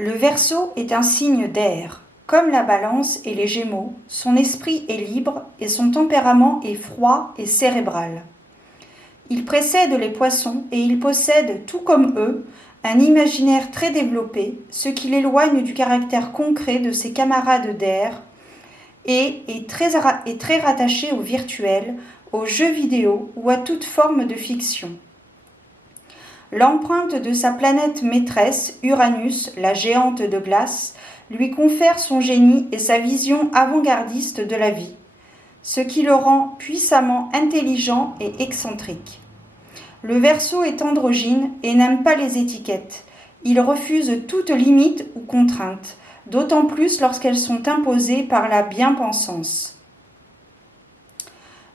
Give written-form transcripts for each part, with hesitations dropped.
Le Verseau est un signe d'air. Comme la Balance et les Gémeaux, son esprit est libre et son tempérament est froid et cérébral. Il précède les Poissons et il possède, tout comme eux, un imaginaire très développé, ce qui l'éloigne du caractère concret de ses camarades d'air et est très rattaché au virtuel, aux jeux vidéo ou à toute forme de fiction. L'empreinte de sa planète maîtresse, Uranus, la géante de glace, lui confère son génie et sa vision avant-gardiste de la vie, ce qui le rend puissamment intelligent et excentrique. Le Verseau est androgyne et n'aime pas les étiquettes. Il refuse toute limite ou contrainte, d'autant plus lorsqu'elles sont imposées par la bien-pensance.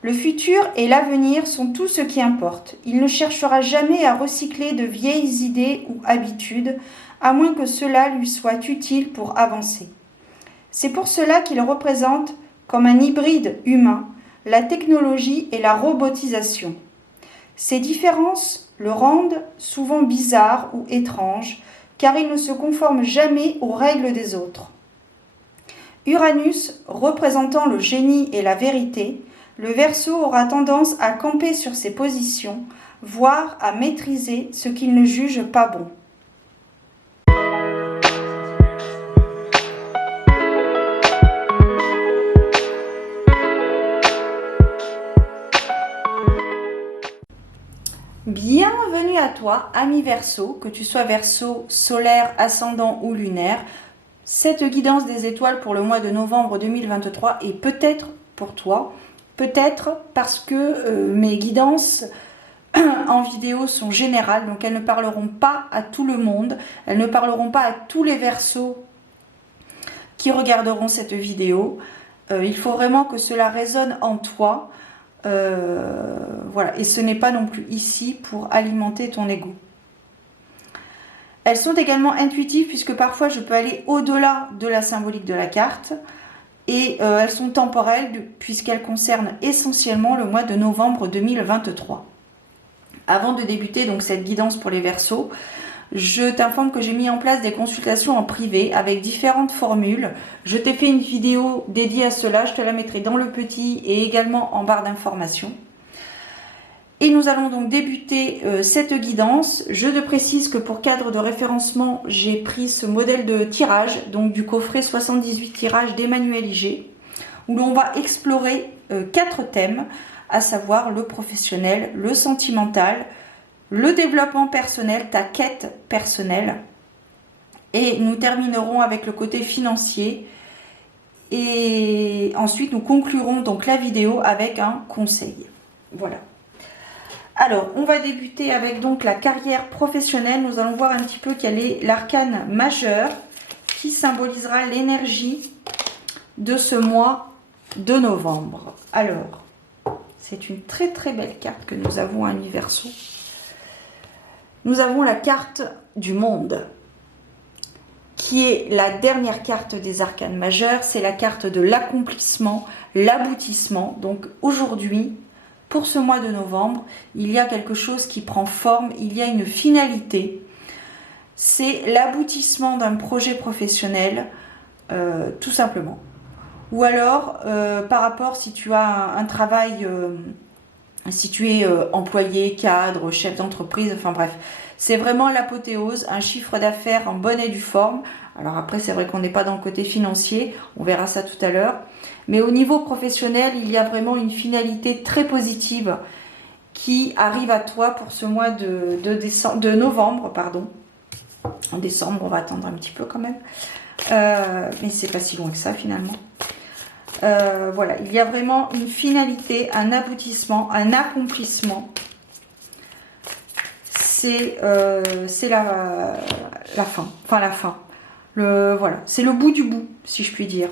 Le futur et l'avenir sont tout ce qui importe. Il ne cherchera jamais à recycler de vieilles idées ou habitudes, à moins que cela lui soit utile pour avancer. C'est pour cela qu'il représente, comme un hybride humain, la technologie et la robotisation. Ces différences le rendent souvent bizarre ou étrange, car il ne se conforme jamais aux règles des autres. Uranus, représentant le génie et la vérité, le Verseau aura tendance à camper sur ses positions, voire à maîtriser ce qu'il ne juge pas bon. Bienvenue à toi, ami Verseau, que tu sois Verseau solaire, ascendant ou lunaire. Cette guidance des étoiles pour le mois de novembre 2023 est peut-être pour toi, peut-être parce que mes guidances en vidéo sont générales, donc elles ne parleront pas à tout le monde, elles ne parleront pas à tous les Verseaux qui regarderont cette vidéo. Il faut vraiment que cela résonne en toi. Voilà, et ce n'est pas non plus ici pour alimenter ton ego. Elles sont également intuitives puisque parfois je peux aller au-delà de la symbolique de la carte et elles sont temporelles puisqu'elles concernent essentiellement le mois de novembre 2023. Avant de débuter donc cette guidance pour les Verseaux, je t'informe que j'ai mis en place des consultations en privé avec différentes formules. Je t'ai fait une vidéo dédiée à cela, je te la mettrai dans le petit et également en barre d'informations. Et nous allons donc débuter cette guidance. Je te précise que pour cadre de référencement, j'ai pris ce modèle de tirage, donc du coffret 78 tirages d'Emmanuel Iger, où l'on va explorer 4 thèmes, à savoir le professionnel, le sentimental, le développement personnel, ta quête personnelle. Et nous terminerons avec le côté financier. Et ensuite, nous conclurons donc la vidéo avec un conseil. Voilà. Alors, on va débuter avec donc la carrière professionnelle. Nous allons voir un petit peu quel est l'arcane majeur qui symbolisera l'énergie de ce mois de novembre. Alors, c'est une très très belle carte que nous avons, ami Verseau. Nous avons la carte du monde, qui est la dernière carte des arcanes majeurs. C'est la carte de l'accomplissement, l'aboutissement. Donc aujourd'hui, pour ce mois de novembre, il y a quelque chose qui prend forme, il y a une finalité. C'est l'aboutissement d'un projet professionnel, tout simplement. Ou alors, par rapport, si tu as un travail, si tu es employé, cadre, chef d'entreprise, enfin bref, c'est vraiment l'apothéose, un chiffre d'affaires en bonne et due forme. Alors après, c'est vrai qu'on n'est pas dans le côté financier, on verra ça tout à l'heure. Mais au niveau professionnel, il y a vraiment une finalité très positive qui arrive à toi pour ce mois de novembre. Pardon. En décembre, on va attendre un petit peu quand même. Mais c'est pas si loin que ça finalement. Voilà, il y a vraiment une finalité, un aboutissement, un accomplissement. C'est la fin. Enfin la fin. Voilà, c'est le bout du bout, si je puis dire.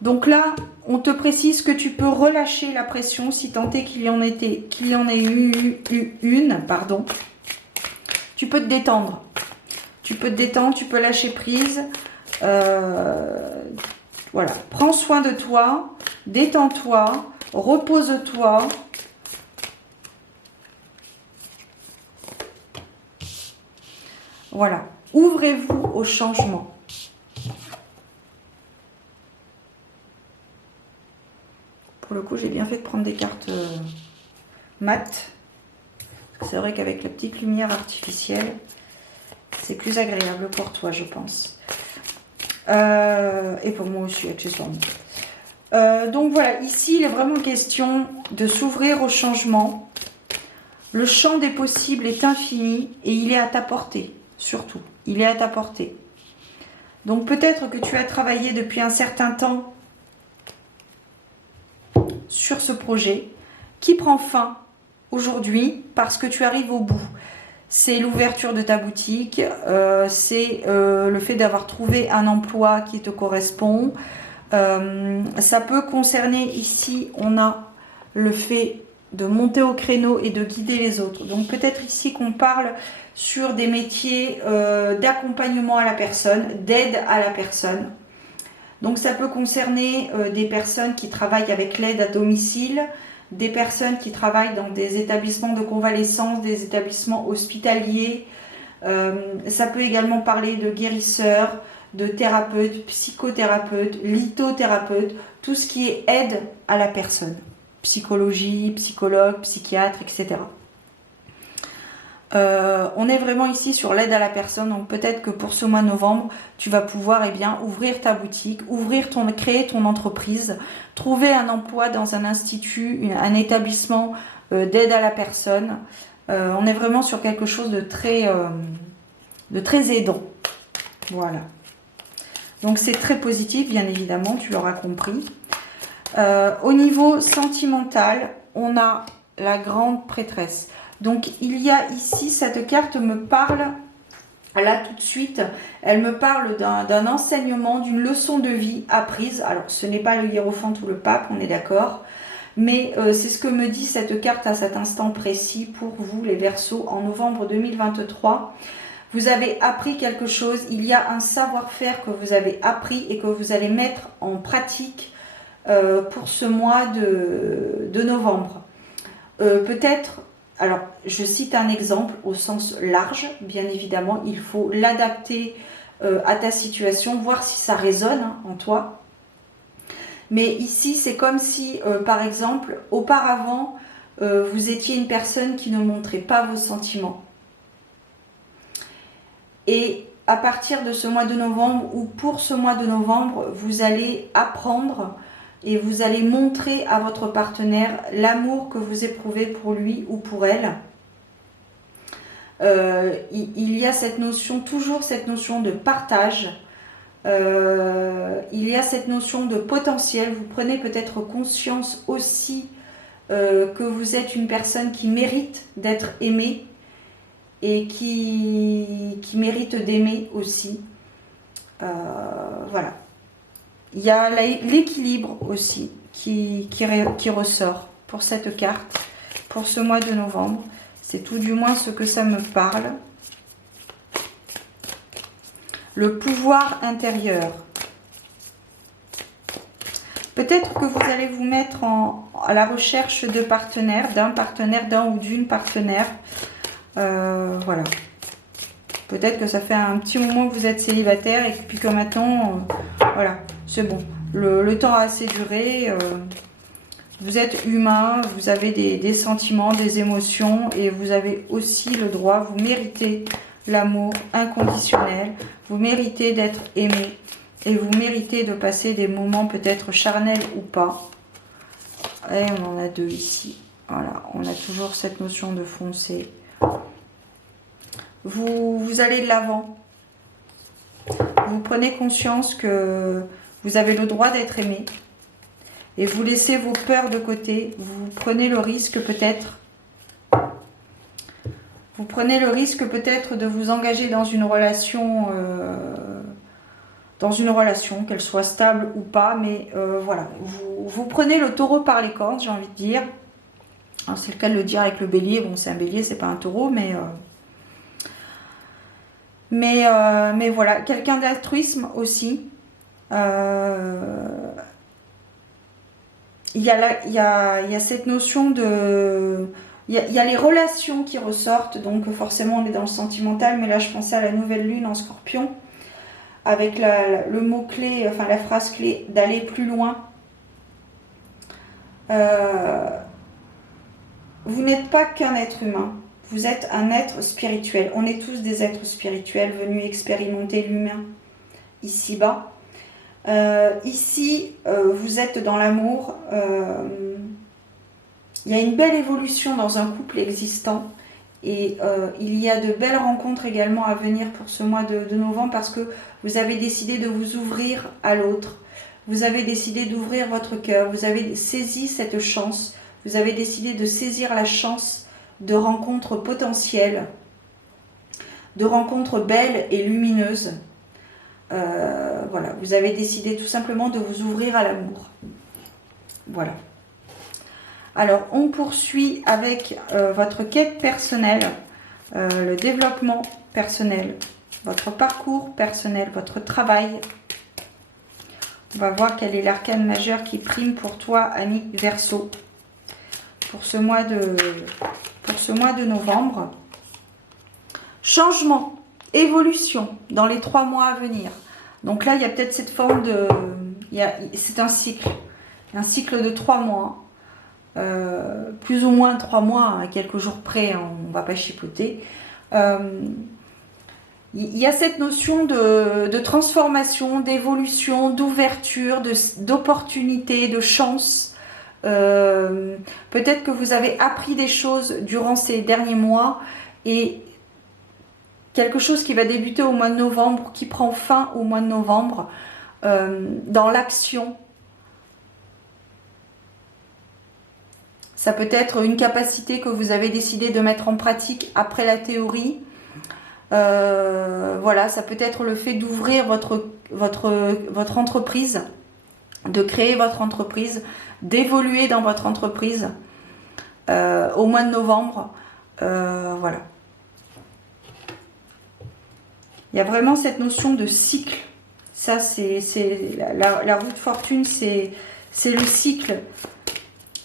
Donc là, on te précise que tu peux relâcher la pression si tant est qu'il y en ait eu une, pardon. Tu peux te détendre. Tu peux te détendre, tu peux lâcher prise. Voilà, prends soin de toi, détends-toi, repose-toi. Voilà. Ouvrez-vous au changement. Pour le coup, j'ai bien fait de prendre des cartes mat. C'est vrai qu'avec la petite lumière artificielle, c'est plus agréable pour toi, je pense. Et pour moi aussi, accessoirement. Donc voilà, ici, il est vraiment question de s'ouvrir au changement. Le champ des possibles est infini et il est à ta portée, surtout. Il est à ta portée. Donc peut-être que tu as travaillé depuis un certain temps sur ce projet qui prend fin aujourd'hui parce que tu arrives au bout. C'est l'ouverture de ta boutique, c'est le fait d'avoir trouvé un emploi qui te correspond. Ça peut concerner ici, on a le fait de monter au créneau et de guider les autres. Donc peut-être ici qu'on parle sur des métiers d'accompagnement à la personne, d'aide à la personne. Donc ça peut concerner des personnes qui travaillent avec l'aide à domicile, des personnes qui travaillent dans des établissements de convalescence, des établissements hospitaliers. Ça peut également parler de guérisseurs, de thérapeutes, psychothérapeutes, lithothérapeutes, tout ce qui est aide à la personne. Psychologie, psychologue, psychiatre, etc. On est vraiment ici sur l'aide à la personne, donc peut-être que pour ce mois de novembre, tu vas pouvoir ouvrir ta boutique, créer ton entreprise, trouver un emploi dans un institut, un établissement d'aide à la personne. On est vraiment sur quelque chose de très aidant. Voilà. Donc c'est très positif, bien évidemment, tu l'auras compris. Au niveau sentimental, on a la grande prêtresse. Donc il y a ici, cette carte me parle, là tout de suite, elle me parle d'un enseignement, d'une leçon de vie apprise. Alors ce n'est pas le hiérophante ou le pape, on est d'accord. Mais c'est ce que me dit cette carte à cet instant précis pour vous les Verseaux en novembre 2023. Vous avez appris quelque chose, il y a un savoir-faire que vous avez appris et que vous allez mettre en pratique pour ce mois de novembre. Peut-être, alors je cite un exemple au sens large, bien évidemment, il faut l'adapter à ta situation, voir si ça résonne en toi. Mais ici, c'est comme si, par exemple, auparavant, vous étiez une personne qui ne montrait pas vos sentiments. Et à partir de ce mois de novembre, ou pour ce mois de novembre, vous allez apprendre et vous allez montrer à votre partenaire l'amour que vous éprouvez pour lui ou pour elle. Il y a cette notion, toujours cette notion de partage. Il y a cette notion de potentiel. Vous prenez peut-être conscience aussi que vous êtes une personne qui mérite d'être aimée et qui mérite d'aimer aussi. Voilà. Il y a l'équilibre aussi qui ressort pour cette carte, pour ce mois de novembre. C'est tout du moins ce que ça me parle. Le pouvoir intérieur. Peut-être que vous allez vous mettre à la recherche de partenaires, d'un ou d'une partenaire. Voilà. Peut-être que ça fait un petit moment que vous êtes célibataire et puis que maintenant, voilà, c'est bon. Le temps a assez duré. Vous êtes humain, vous avez des sentiments, des émotions et vous avez aussi le droit, vous méritez l'amour inconditionnel, vous méritez d'être aimé et vous méritez de passer des moments peut-être charnels ou pas. Et on en a deux ici. Voilà, on a toujours cette notion de foncé. Vous allez de l'avant. Vous prenez conscience que vous avez le droit d'être aimé. Et vous laissez vos peurs de côté. Vous prenez le risque peut-être. Vous prenez le risque peut-être de vous engager dans une relation. Qu'elle soit stable ou pas. Mais voilà. Vous prenez le taureau par les cornes, j'ai envie de dire. C'est le cas de le dire avec le bélier. Bon, c'est un bélier, c'est pas un taureau, mais... Mais voilà, quelqu'un d'altruisme aussi. Il y a cette notion y a les relations qui ressortent, donc forcément on est dans le sentimental, mais là je pensais à la nouvelle lune en Scorpion, avec le mot-clé, enfin la phrase clé d'aller plus loin. Vous n'êtes pas qu'un être humain, vous êtes un être spirituel. On est tous des êtres spirituels venus expérimenter l'humain ici-bas. Ici, vous êtes dans l'amour. Il y a une belle évolution dans un couple existant. Et il y a de belles rencontres également à venir pour ce mois de novembre parce que vous avez décidé de vous ouvrir à l'autre. Vous avez décidé d'ouvrir votre cœur. Vous avez saisi cette chance. Vous avez décidé de saisir la chance de rencontres potentielles, de rencontres belles et lumineuses. Voilà, vous avez décidé tout simplement de vous ouvrir à l'amour. Voilà. Alors, on poursuit avec votre quête personnelle, le développement personnel, votre parcours personnel, votre travail. On va voir quel est l'arcane majeur qui prime pour toi, ami Verseau, pour ce mois de novembre. Changement, évolution dans les 3 mois à venir. Donc là, il y a peut-être cette forme de... C'est un cycle de 3 mois. Plus ou moins 3 mois, à quelques jours près, hein, on ne va pas chipoter. Il y a cette notion de transformation, d'évolution, d'ouverture, d'opportunité, de chance. Peut-être que vous avez appris des choses durant ces derniers mois et quelque chose qui va débuter au mois de novembre, qui prend fin au mois de novembre, dans l'action. Ça peut être une capacité que vous avez décidé de mettre en pratique après la théorie. Voilà, ça peut être le fait d'ouvrir votre entreprise, de créer votre entreprise, d'évoluer dans votre entreprise au mois de novembre. Voilà. Il y a vraiment cette notion de cycle. Ça, c'est la roue de fortune, c'est le cycle.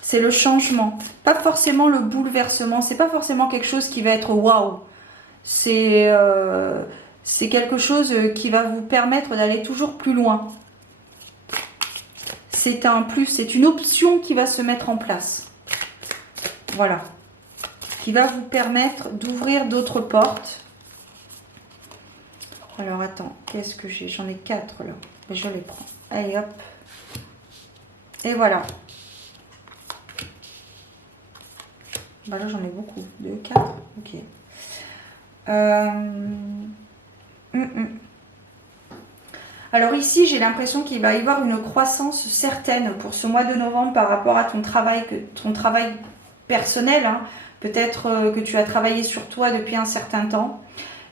C'est le changement, pas forcément le bouleversement, c'est pas forcément quelque chose qui va être waouh. C'est quelque chose qui va vous permettre d'aller toujours plus loin. C'est un plus, c'est une option qui va se mettre en place. Voilà. Qui va vous permettre d'ouvrir d'autres portes. Alors attends, qu'est-ce que j'ai? J'en ai 4 là. Je les prends. Allez hop. Et voilà. Bah là j'en ai beaucoup. 2, 4. Ok. Alors ici j'ai l'impression qu'il va y avoir une croissance certaine pour ce mois de novembre par rapport à ton travail personnel. Hein. Peut-être que tu as travaillé sur toi depuis un certain temps.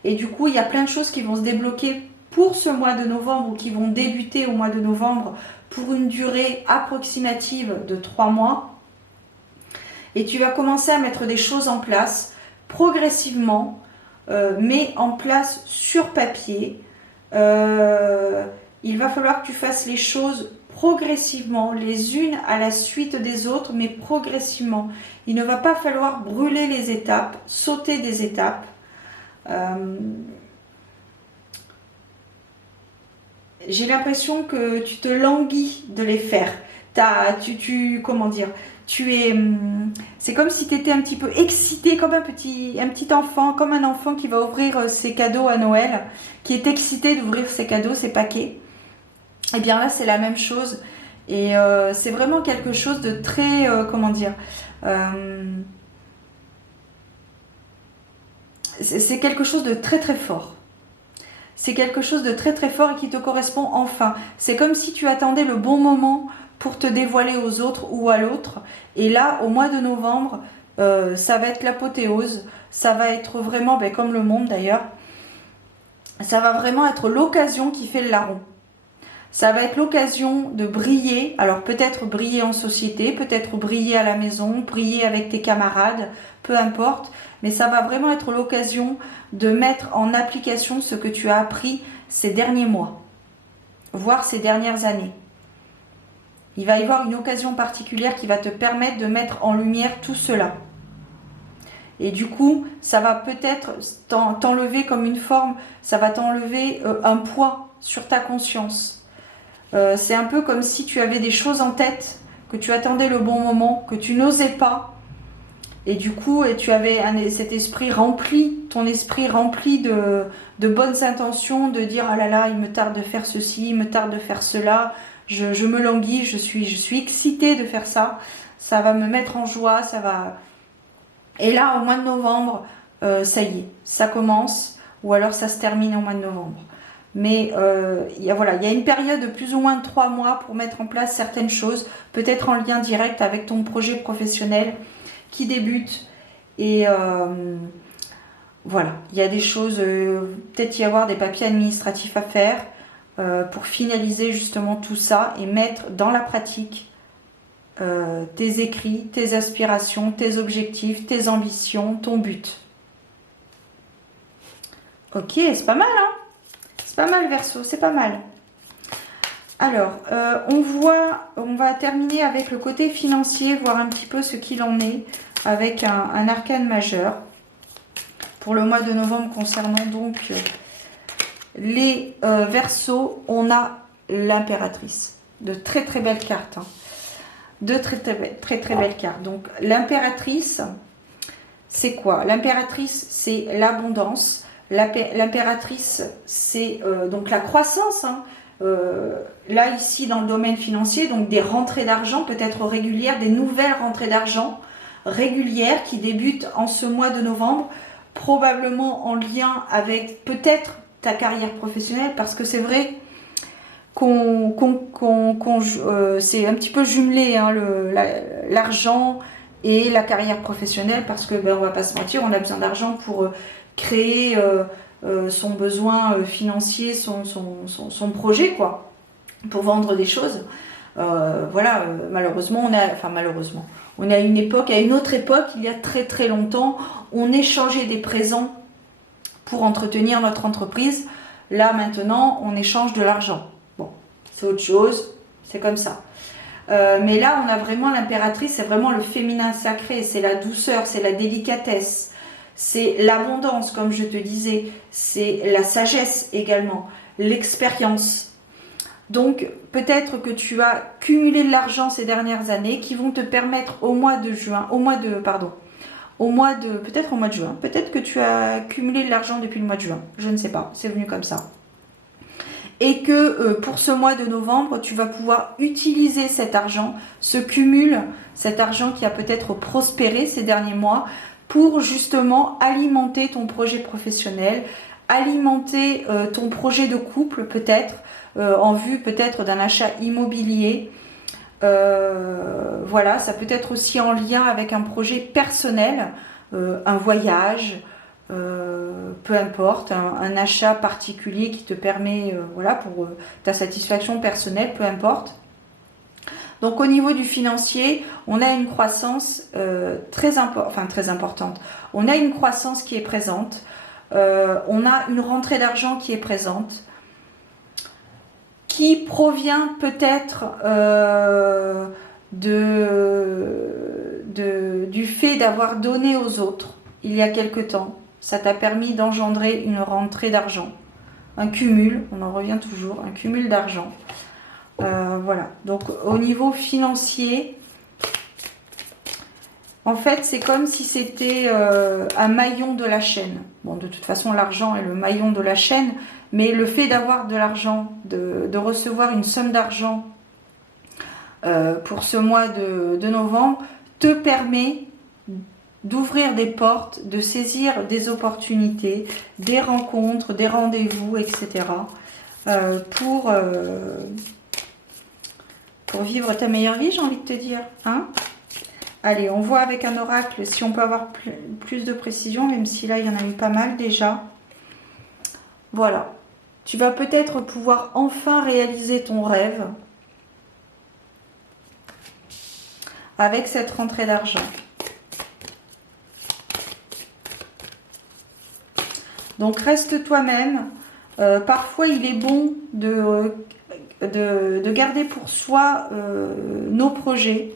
Et du coup il y a plein de choses qui vont se débloquer pour ce mois de novembre ou qui vont débuter au mois de novembre pour une durée approximative de 3 mois. Et tu vas commencer à mettre des choses en place progressivement, mais en place sur papier. Il va falloir que tu fasses les choses progressivement, les unes à la suite des autres, mais progressivement. Il ne va pas falloir brûler les étapes, sauter des étapes. J'ai l'impression que tu te languis de les faire. Comment dire, c'est comme si tu étais un petit peu excité, comme un petit enfant, comme un enfant qui va ouvrir ses cadeaux à Noël, qui est excité d'ouvrir ses cadeaux, ses paquets. Et bien là, c'est la même chose. Et c'est vraiment quelque chose de très, comment dire, c'est quelque chose de très très fort. C'est quelque chose de très très fort et qui te correspond enfin. C'est comme si tu attendais le bon moment pour te dévoiler aux autres ou à l'autre. Et là, au mois de novembre, ça va être l'apothéose. Ça va être vraiment, comme le monde d'ailleurs, ça va vraiment être l'occasion qui fait le larron. Ça va être l'occasion de briller. Alors peut-être briller en société, peut-être briller à la maison, briller avec tes camarades, peu importe. Mais ça va vraiment être l'occasion de mettre en application ce que tu as appris ces derniers mois, voire ces dernières années. Il va y avoir une occasion particulière qui va te permettre de mettre en lumière tout cela. Et du coup, ça va peut-être t'enlever comme une forme, ça va t'enlever un poids sur ta conscience. C'est un peu comme si tu avais des choses en tête, que tu attendais le bon moment, que tu n'osais pas. Et du coup, tu avais cet esprit rempli, ton esprit rempli de bonnes intentions, de dire ah là là, il me tarde de faire ceci, il me tarde de faire cela, je me languis, je suis excitée de faire ça, ça va me mettre en joie, ça va. Et là, au mois de novembre, ça y est, ça commence, ou alors ça se termine au mois de novembre. Mais voilà, il y a une période de plus ou moins de 3 mois pour mettre en place certaines choses, peut-être en lien direct avec ton projet professionnel qui débute. Et voilà, il y a des choses, peut-être y avoir des papiers administratifs à faire pour finaliser justement tout ça et mettre dans la pratique tes écrits, tes aspirations, tes objectifs, tes ambitions, ton but. Ok, c'est pas mal, hein? C'est pas mal, Verseau, c'est pas mal. Alors, on va terminer avec le côté financier, voir un petit peu ce qu'il en est avec un arcane majeur pour le mois de novembre concernant donc les Verseaux. On a l'impératrice, de très très belles cartes, hein. De très très belles cartes. Donc l'impératrice, c'est quoi? L'impératrice, c'est l'abondance. L'impératrice, c'est donc la croissance, hein. Là, ici, dans le domaine financier, donc des rentrées d'argent peut-être régulières, des nouvelles rentrées d'argent régulières qui débutent en ce mois de novembre, probablement en lien avec peut-être ta carrière professionnelle, parce que c'est vrai c'est un petit peu jumelé, hein, l'argent et la carrière professionnelle, parce que on va pas se mentir, on a besoin d'argent pour créer son besoin financier, son projet, quoi, pour vendre des choses. Voilà, malheureusement, on a une époque, à une autre époque, il y a très très longtemps, on échangeait des présents pour entretenir notre entreprise. Là, maintenant, on échange de l'argent. Bon, c'est autre chose, c'est comme ça. Mais là, on a vraiment l'impératrice, c'est vraiment le féminin sacré, c'est la douceur, c'est la délicatesse, c'est l'abondance, comme je te disais, c'est la sagesse également, l'expérience. Donc, peut-être que tu as cumulé de l'argent ces dernières années qui vont te permettre au mois de juin, peut-être au mois de juin, peut-être que tu as cumulé de l'argent depuis le mois de juin, je ne sais pas, c'est venu comme ça. Et que pour ce mois de novembre, tu vas pouvoir utiliser cet argent, ce cumul, cet argent qui a peut-être prospéré ces derniers mois, pour justement alimenter ton projet professionnel, alimenter ton projet de couple peut-être, en vue peut-être d'un achat immobilier. Voilà, ça peut être aussi en lien avec un projet personnel, un voyage, peu importe, un achat particulier qui te permet, voilà, pour ta satisfaction personnelle, peu importe. Donc au niveau du financier, on a une croissance très importante. On a une croissance qui est présente, on a une rentrée d'argent qui est présente, qui provient peut-être du fait d'avoir donné aux autres il y a quelque temps. Ça t'a permis d'engendrer une rentrée d'argent, un cumul, on en revient toujours, un cumul d'argent. Voilà, donc au niveau financier, en fait c'est comme si c'était un maillon de la chaîne. Bon, de toute façon l'argent est le maillon de la chaîne, mais le fait d'avoir de l'argent, de recevoir une somme d'argent pour ce mois de novembre, te permet d'ouvrir des portes, de saisir des opportunités, des rencontres, des rendez-vous, etc. Pour vivre ta meilleure vie, j'ai envie de te dire. Hein? Allez, on voit avec un oracle si on peut avoir plus de précision, même si là, il y en a eu pas mal déjà. Voilà. Tu vas peut-être pouvoir enfin réaliser ton rêve avec cette rentrée d'argent. Donc, reste toi-même. Parfois, il est bon de garder pour soi nos projets,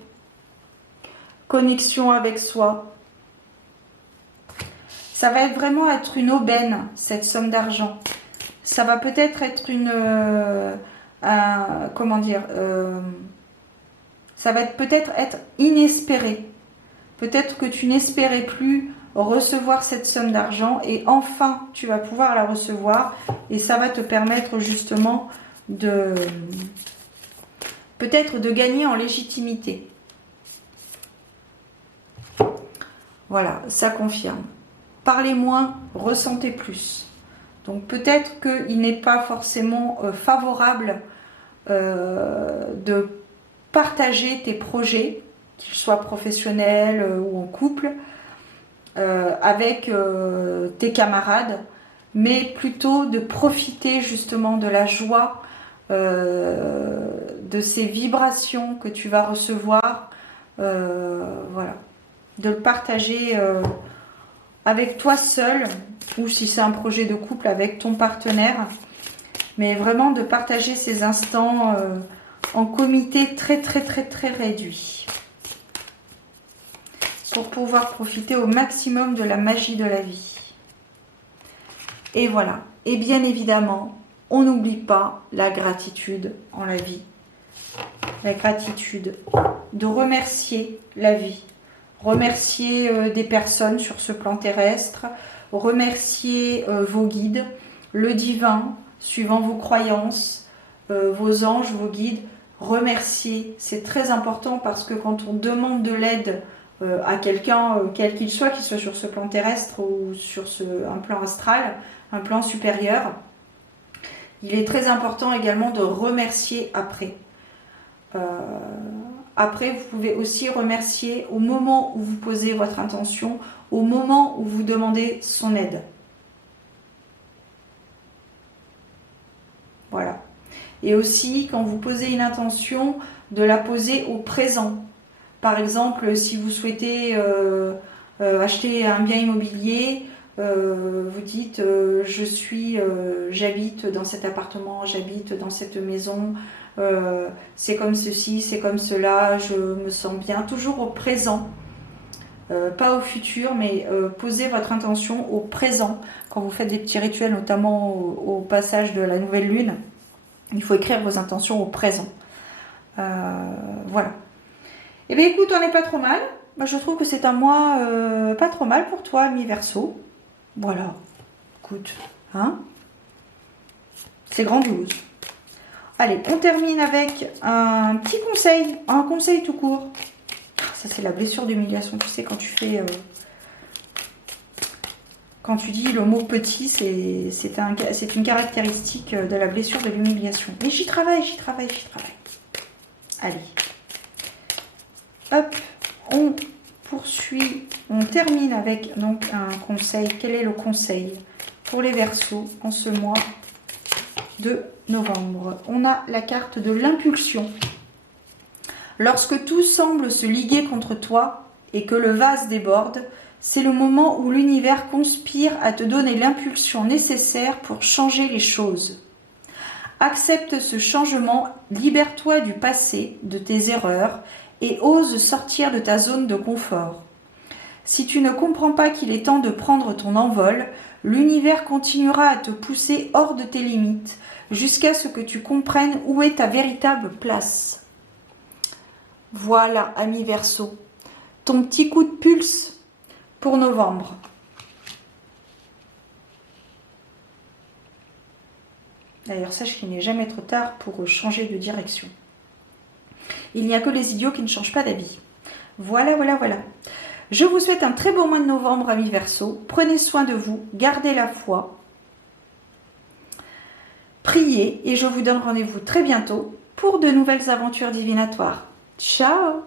connexion avec soi. Ça va vraiment être une aubaine, cette somme d'argent. Ça va peut-être être une... comment dire ça va peut-être être inespéré. Peut-être que tu n'espérais plus recevoir cette somme d'argent et enfin tu vas pouvoir la recevoir et ça va te permettre justement de peut-être de gagner en légitimité. Voilà, ça confirme. Parlez moins, ressentez plus. Donc peut-être qu'il n'est pas forcément favorable de partager tes projets, qu'ils soient professionnels ou en couple, avec tes camarades, mais plutôt de profiter justement de la joie, de ces vibrations que tu vas recevoir, voilà, de le partager avec toi seul, ou si c'est un projet de couple avec ton partenaire, mais vraiment de partager ces instants en comité très réduit pour pouvoir profiter au maximum de la magie de la vie. Et voilà. Et bien évidemment, on n'oublie pas la gratitude en la vie. La gratitude de remercier la vie. Remercier des personnes sur ce plan terrestre. Remercier vos guides, le divin, suivant vos croyances, vos anges, vos guides. Remercier, c'est très important parce que quand on demande de l'aide à quelqu'un, quel qu'il soit sur ce plan terrestre ou sur un plan astral, un plan supérieur, il est très important également de remercier après. Après, vous pouvez aussi remercier au moment où vous posez votre intention, au moment où vous demandez son aide. Voilà. Et aussi, quand vous posez une intention, de la poser au présent. Par exemple, si vous souhaitez acheter un bien immobilier, vous dites j'habite dans cet appartement, j'habite dans cette maison, c'est comme ceci, c'est comme cela, je me sens bien. Toujours au présent, pas au futur, mais posez votre intention au présent. Quand vous faites des petits rituels, notamment au passage de la nouvelle lune, il faut écrire vos intentions au présent. Voilà. Eh bien écoute, on n'est pas trop mal. Moi, je trouve que c'est un mois pas trop mal pour toi, mi-verso. Voilà. Écoute, hein, c'est grandiose. Allez, on termine avec un petit conseil, un conseil tout court. Ça, c'est la blessure d'humiliation. Tu sais, quand tu fais... quand tu dis le mot petit, c'est une caractéristique de la blessure de l'humiliation. Mais j'y travaille, j'y travaille, j'y travaille. Allez. Hop, on poursuit, on termine avec donc un conseil. Quel est le conseil pour les Verseaux en ce mois de novembre? On a la carte de l'impulsion. Lorsque tout semble se liguer contre toi et que le vase déborde, c'est le moment où l'univers conspire à te donner l'impulsion nécessaire pour changer les choses. Accepte ce changement, libère-toi du passé, de tes erreurs, et ose sortir de ta zone de confort. Si tu ne comprends pas qu'il est temps de prendre ton envol, l'univers continuera à te pousser hors de tes limites, jusqu'à ce que tu comprennes où est ta véritable place. Voilà, ami Verseau, ton petit coup de pulse pour novembre. D'ailleurs, sache qu'il n'est jamais trop tard pour changer de direction. Il n'y a que les idiots qui ne changent pas d'avis. Voilà, voilà, voilà. Je vous souhaite un très beau mois de novembre, amis Verseaux. Prenez soin de vous, gardez la foi, priez et je vous donne rendez-vous très bientôt pour de nouvelles aventures divinatoires. Ciao!